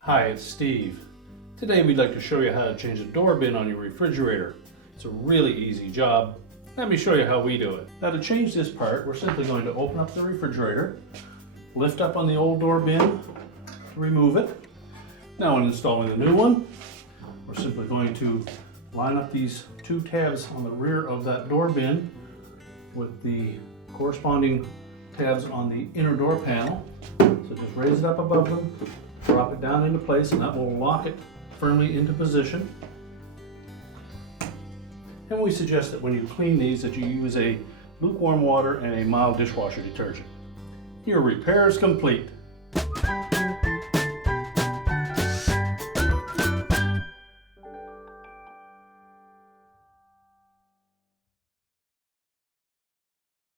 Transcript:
Hi, it's Steve. Today we'd like to show you how to change the door bin on your refrigerator. It's a really easy job. Let me show you how we do it. Now to change this part, we're simply going to open up the refrigerator, lift up on the old door bin to remove it. Now when installing the new one, we're simply going to line up these two tabs on the rear of that door bin with the corresponding tabs on the inner door panel. So just raise it up above them, drop it down into place, and that will lock it firmly into position. And we suggest that when you clean these that you use a lukewarm water and a mild dishwasher detergent. Your repair is complete.